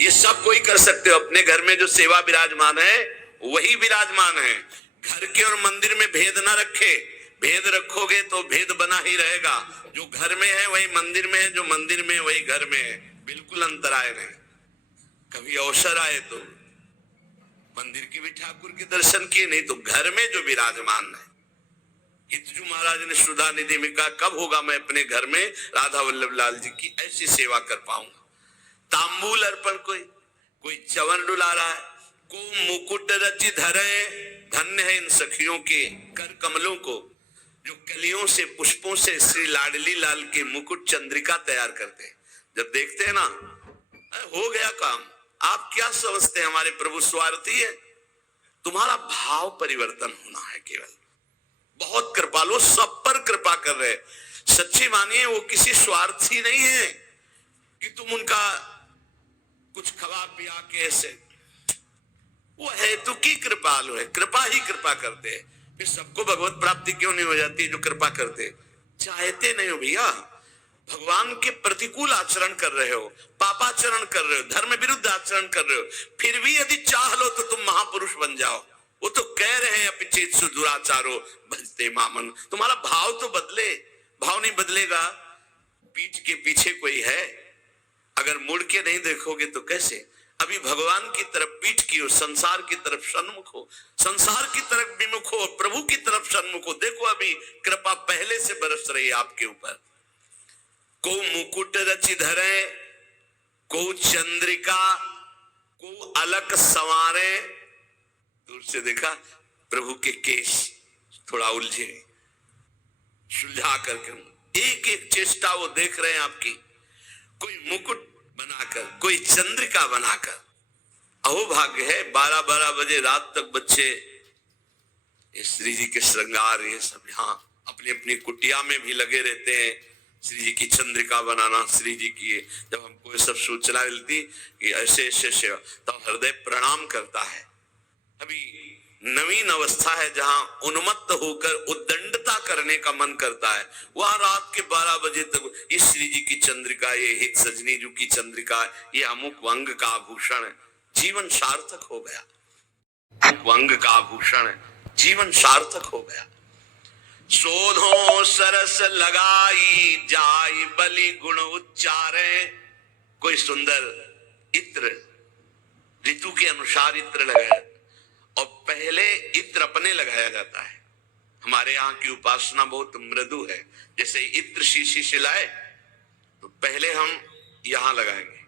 ये सब कोई कर सकते हो। अपने घर में जो सेवा विराजमान है वही विराजमान है। घर के और मंदिर में भेद ना रखे। भेद रखोगे तो भेद बना ही रहेगा। जो घर में है वही मंदिर में है, जो मंदिर में है वही घर में है। बिल्कुल अंतराय नहीं। कभी अवसर आए तो मंदिर के भी ठाकुर के दर्शन किए, नहीं तो घर में जो विराजमान है। हितजू महाराज ने सुधा निधि में कहा, कब होगा मैं अपने घर में राधा वल्लभ लाल जी की ऐसी सेवा कर पाऊंगा। तांबूल अर्पण, कोई चवन डुला रहा है, को मुकुट रचि धरे, धन्य है इन सखियों के कर कमलों को जो कलियों से पुष्पों से श्री लाडली लाल के मुकुट चंद्रिका तैयार करते हैं। जब देखते हैं ना, हो गया काम। आप क्या समझते हैं हमारे प्रभु स्वार्थी है? तुम्हारा भाव परिवर्तन होना है केवल। बहुत कृपालु, सब पर कृपा कर रहे। सच्ची मानिए वो किसी स्वार्थी नहीं है कि तुम उनका कुछ खवा पिया के ऐसे। वो हेतु की कृपालु है, कृपा ही कृपा करते हैं। फिर सबको भगवत प्राप्ति क्यों नहीं हो जाती? जो कृपा करते चाहते नहीं हो भैया। भगवान के प्रतिकूल आचरण कर रहे हो, पापाचरण कर रहे हो, धर्म विरुद्ध आचरण कर रहे हो, फिर भी यदि चाह लो तो तुम महापुरुष बन जाओ। वो तो कह रहे हैं अपिचेत सुदुराचारो भजते मामन। तुम्हारा भाव तो बदले। भाव नहीं बदलेगा, पीठ के पीछे कोई है, अगर मुड़ के नहीं देखोगे तो कैसे? अभी भगवान की तरफ पीठ की हो, संसार की तरफ सन्मुख हो, संसार की तरफ विमुख हो, प्रभु की तरफ सन्मुख हो। देखो अभी कृपा पहले से बरस रही है आपके ऊपर। को मुकुट रचि धरे, को चंद्रिका, को अलक संवारे। दूर से देखा प्रभु के केश थोड़ा उलझे, सुलझा करके एक एक चेष्टा वो देख रहे हैं आपकी। कोई मुकुट बनाकर, कोई चंद्रिका बनाकर। अहो भाग्य है, 12-12 बजे रात तक बच्चे श्री जी के श्रृंगार ये सब यहाँ अपनी अपनी कुटिया में भी लगे रहते हैं। श्री जी की चंद्रिका बनाना, श्री जी की। जब हमको ये सब सूचना मिलती कि ऐसे ऐसे सेवा, तब हृदय प्रणाम करता है। अभी नवीन अवस्था है जहां उन्मत्त होकर उद्दंडता करने का मन करता है। वहां रात के 12 बजे तक ये श्री जी की चंद्रिका, ये हित सजनी जी की चंद्रिका, ये अमुक अंग का आभूषण है, जीवन सार्थक हो गया। अमुक अंग का आभूषण है, जीवन सार्थक हो गया। शोधो सरस लगाई जाय बलि गुण उच्चारे। कोई सुंदर इत्र, ऋतु के अनुसार इत्र लगाया, और पहले इत्र अपने लगाया जाता है। हमारे यहाँ की उपासना बहुत मृदु है। जैसे इत्र शीशी से लाए तो पहले हम यहां लगाएंगे,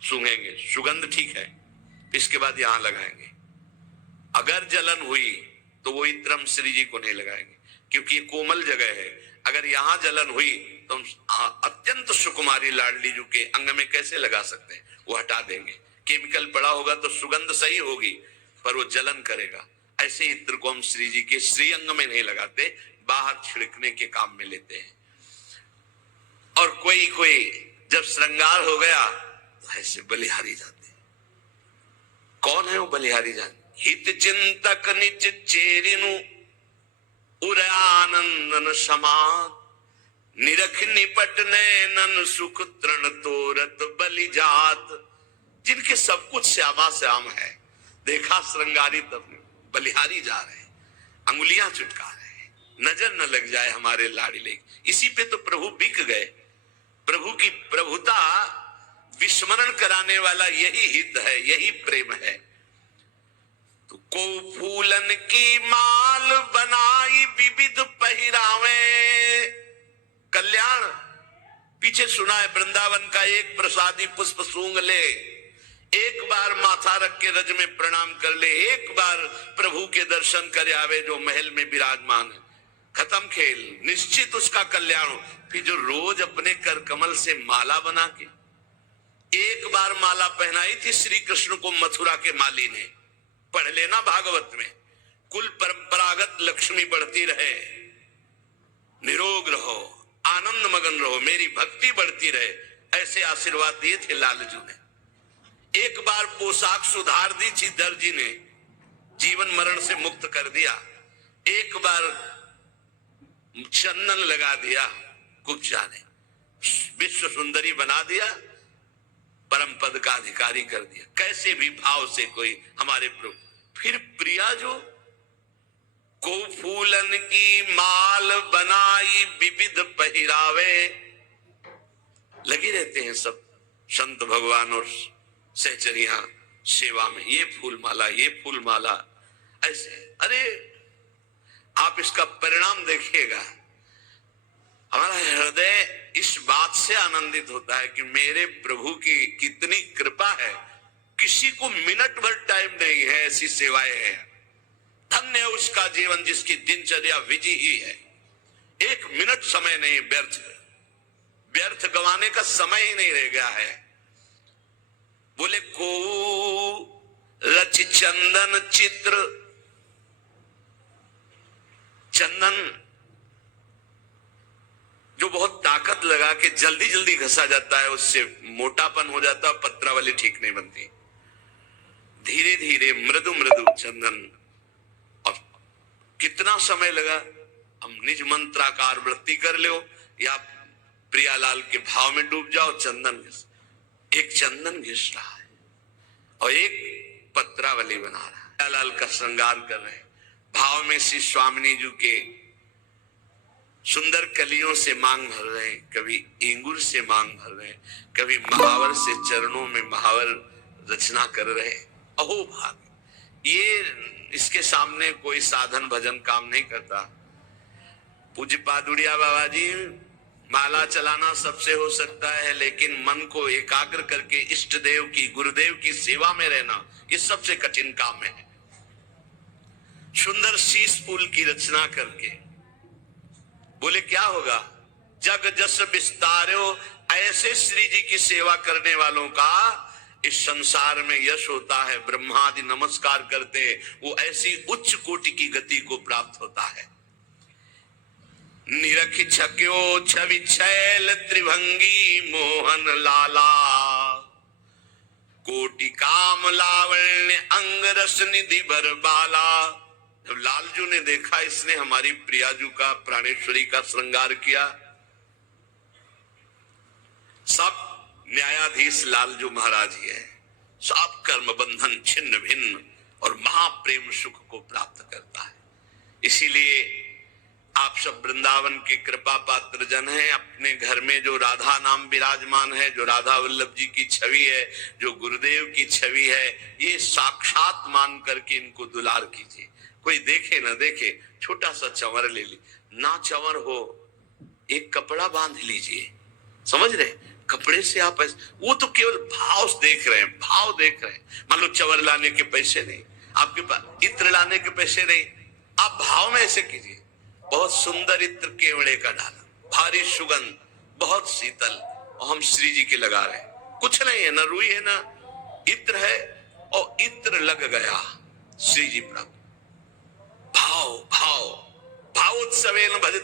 सूंघेंगे, सुगंध ठीक है, इसके बाद यहां लगाएंगे। अगर जलन हुई तो वो इत्र हम श्री जी को नहीं लगाएंगे, क्योंकि ये कोमल जगह है। अगर यहां जलन हुई तो हम अत्यंत सुकुमारी लाडली जी के अंग में कैसे लगा सकते हैं? वो हटा देंगे। केमिकल पड़ा होगा तो सुगंध सही होगी, पर वो जलन करेगा। ऐसे इत्र को हम श्री जी के श्री अंग में नहीं लगाते, बाहर छिड़कने के काम में लेते हैं। और कोई कोई जब श्रृंगार हो गया तो ऐसे बलिहारी जाते हैं। कौन है वो बलिहारी जाते? हित चिंतक निज चेरिनु उर आनंदन समात, निरख निपट नैनन सुख तृण तोरत बलि जात। जिनके सब कुछ श्यामा श्याम है, देखा श्रृंगारी तब बलिहारी जा रहे, अंगुलियां चुटका रहे, नजर न लग जाए हमारे लाडले। इसी पे तो प्रभु बिक गए। प्रभु की प्रभुता विस्मरण कराने वाला यही हित है, यही प्रेम है। तो को फूलन की माल बनाई विविध पहिरावे। कल्याण पीछे सुना है, वृंदावन का एक प्रसादी पुष्प सूंघ ले, एक बार माथा रख के रज में प्रणाम कर ले, एक बार प्रभु के दर्शन कर आवे जो महल में विराजमान है। खत्म खेल, निश्चित उसका कल्याण हो। फिर जो रोज अपने कर कमल से माला बना के, एक बार माला पहनाई थी श्री कृष्ण को मथुरा के माली ने, पढ़ लेना भागवत में। कुल परंपरागत लक्ष्मी बढ़ती रहे, निरोग रहो, आनंद मगन रहो, मेरी भक्ति बढ़ती रहे, ऐसे आशीर्वाद दिए थे लालजू ने। एक बार पोशाक सुधार दी थी दर्जी ने, जीवन मरण से मुक्त कर दिया। एक बार चंदन लगा दिया कुब्जा ने, विश्व सुंदरी बना दिया। परम पद का अधिकारी कर दिया। कैसे भी भाव से कोई हमारे प्रभु। फिर प्रिया जो को फूलन की माल बनाई विविध पहिरावे, लगे रहते हैं सब संत भगवान और सहचरिया सेवा में, ये फूल माला, ये फूल माला, ऐसे। अरे आप इसका परिणाम देखिएगा, हमारा हृदय इस बात से आनंदित होता है कि मेरे प्रभु की कितनी कृपा है, किसी को मिनट भर टाइम नहीं है, ऐसी सेवाएं हैं। धन्य है उसका जीवन जिसकी दिनचर्या विधि ही है, एक मिनट समय नहीं व्यर्थ गंवाने का समय ही नहीं रह गया है। बोले को रच चंदन चित्र, चंदन जो बहुत ताकत लगा के जल्दी जल्दी घसा जाता है, उससे मोटापन हो जाता है, पत्रावली ठीक नहीं बनती। धीरे धीरे मृदु मृदु चंदन, और कितना समय लगा। हम निज मंत्राकार वृत्ति कर लो या प्रियालाल के भाव में डूब जाओ, चंदन एक चंदन घिस रहा है और एक पत्रावली बना रहा है, प्रियालाल का श्रृंगार कर रहे हैं। भाव में श्री स्वामिनी जी के सुंदर कलियों से मांग भर रहे हैं, कभी इंगुर से मांग भर रहे हैं, कभी महावर से चरणों में महावर रचना कर रहे हैं। अहो भाग, ये इसके सामने कोई साधन भजन काम नहीं करता। पूज्य पादुड़िया बाबा जी, माला चलाना सबसे हो सकता है, लेकिन मन को एकाग्र करके इष्ट देव की, गुरुदेव की सेवा में रहना, ये सबसे कठिन काम है। सुंदर शीश फूल की रचना करके बोले क्या होगा, जग जस विस्तारो, ऐसे श्री जी की सेवा करने वालों का इस संसार में यश होता है। ब्रह्मादि नमस्कार करते हैं, वो ऐसी उच्च कोटि की गति को प्राप्त होता है। निरखि छक्यो छवि छैल त्रिभंगी मोहन लाला, कोटि काम लावण्य अंग रस निधि भर बाला। जब लालजू ने देखा इसने हमारी प्रियाजू का, प्राणेश्वरी का श्रृंगार किया, सब न्यायाधीश लालजू महाराज ही है, सब कर्म बंधन छिन्न भिन्न और महाप्रेम सुख को प्राप्त करता है। इसीलिए आप सब वृंदावन के कृपा पात्र जन हैं। अपने घर में जो राधा नाम विराजमान है, जो राधा वल्लभ जी की छवि है, जो गुरुदेव की छवि है, ये साक्षात मान करके इनको दुलार कीजिए। कोई देखे ना देखे, छोटा सा चंवर ले ली, ना चंवर हो एक कपड़ा बांध लीजिए, समझ रहे, कपड़े से आप वो तो केवल भाव देख रहे हैं, भाव देख रहे हैं। मान लो चंवर लाने के पैसे नहीं आपके पास, इत्र लाने के पैसे नहीं, आप भाव में ऐसे कीजिए। बहुत सुंदर इत्र केवड़े का डाला, भारी सुगंध, बहुत शीतल, और हम श्री जी के लगा रहे हैं। कुछ नहीं है, ना रुई है ना इत्र है, और इत्र लग गया, श्री जी प्राप्त। भाव भाव भावोत्सवेन भजते